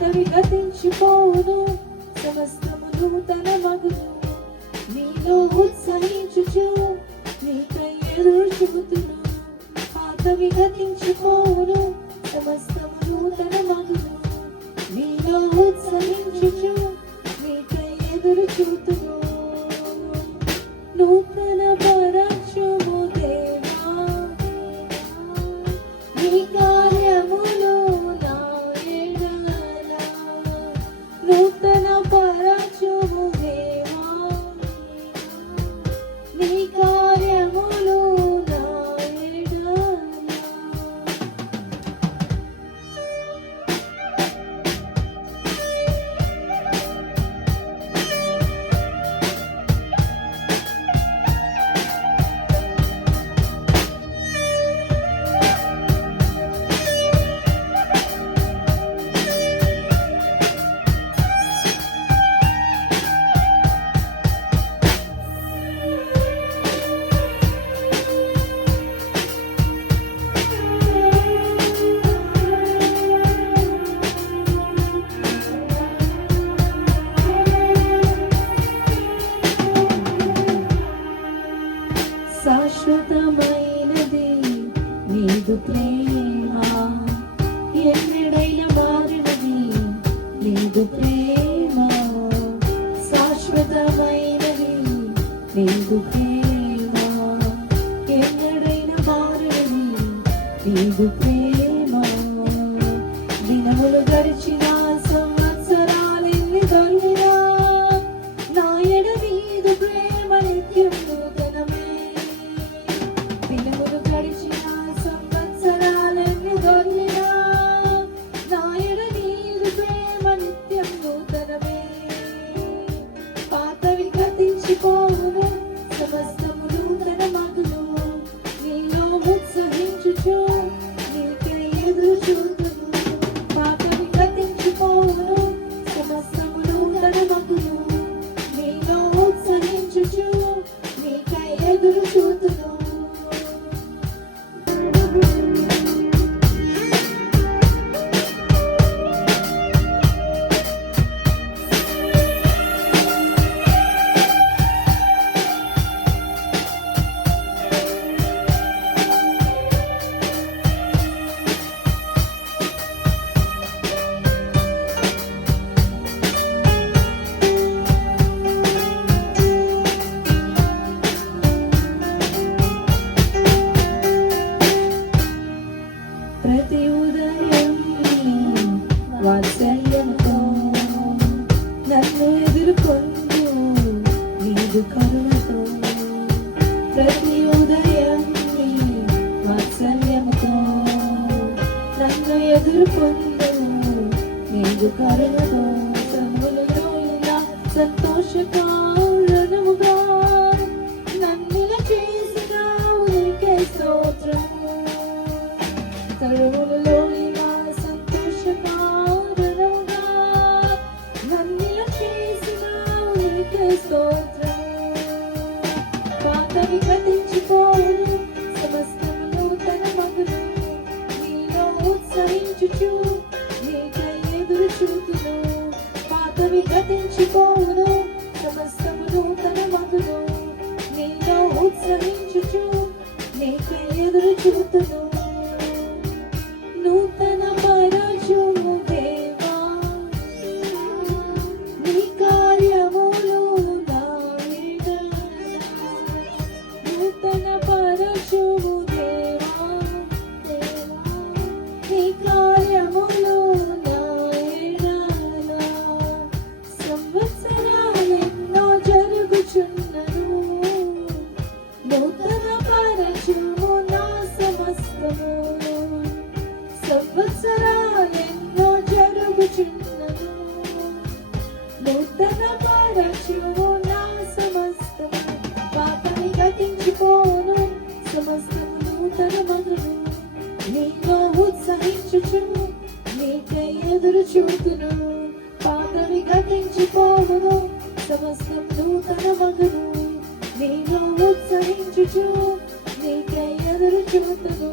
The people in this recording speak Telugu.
పాతవి గతించిపోవును, సమస్తము నూతన మగును. నీలో ఉత్సహించుచు నీకై ఎదురు చూపుతును. పాతవి గతించిపోవును, సమస్తము నూతన మగును. నీలో ఉత్సహించుచు నీకై ఎదురు చూపుతును. నూతన పరచుము దేవా, నీ కార్యములు నా ఎడల. నూతన పరచుము దేవా, నీ కార్యములు నా ఎడల. శాశ్వతమైనది నీదు ప్రేమ, ఎన్నడైనా మారినది నీదు ప్రేమ. శాశ్వతమైనది నీదు ప్రేమ, ఎన్నడైనా మారినది నీదు ప్రేమ. దినములు గడిచిన సంవత్సరాలెన్ని దొరికినా నా ఎడ నీదు ప్రేమ నిత్యం నూతనమే. దినములు గడిచిన సంవత్సరాలెన్ని దొరికినా నా ఎడ నీదు ప్రేమ నిత్యం నూతనమే. పాతవి గతించిపోవును, సమస్తము నూతన మగును. నీలో ఉత్సహించుచు నీకై ఎదురు చూతును. పాతవి గతించిపోవును, సమస్తము నూతన మగును. నీలో ఉత్సహించుచు నీకై ఎదురు చూతును. ప్రతి ఉదయం వాత్సల్యంతో నన్ను ఎదుర్కొందు నీదు కరుణతో. ప్రతి ఉదయం వాత్సల్యంతో నన్ను ఎదుర్కొందు నీదు కరుణతో. సములలో ఇలా సంతోషకారణముగా నన్నిల చేసినావు నీకే స్తోత్రము. తరువులలో ఇలా సంతోషకారణముగా నన్నిల చేసినావు నీకే స్తోత్రము. పాతవి గతించిపోవును, సమస్తము నూతన మగును. నీలో ఉత్సహించుచు నీకై ఎదురు చూతును. పాతవి గతించిపోవును, సమస్తము నూతన మగును. నీలో ఉత్సహించుచు నీకై ఎదురు చూతును. నూతన పరచుము దేవా, నీ కార్యములు నా ఎడల. నూతన పరచుము దేవా, నీ కార్యములు నా ఎడల. సంవత్సరాలెన్నో జరుగుచున్నను, నూతన పరచుము నా సమస్తము. సంవత్సరాలెన్నో జరుగుచున్నను, నూతన పరచుము నా సమస్తము. పాతవి గతించిపోవును, సమస్తము నూతన మగును. నీలో ఉత్సహించుచు నీకై ఎదురు చూతును. పాతవి గతించిపోవును, సమస్తం నూతన మగును. నీలో ఉత్సహించుచు నీకై ఎదురు చూతును.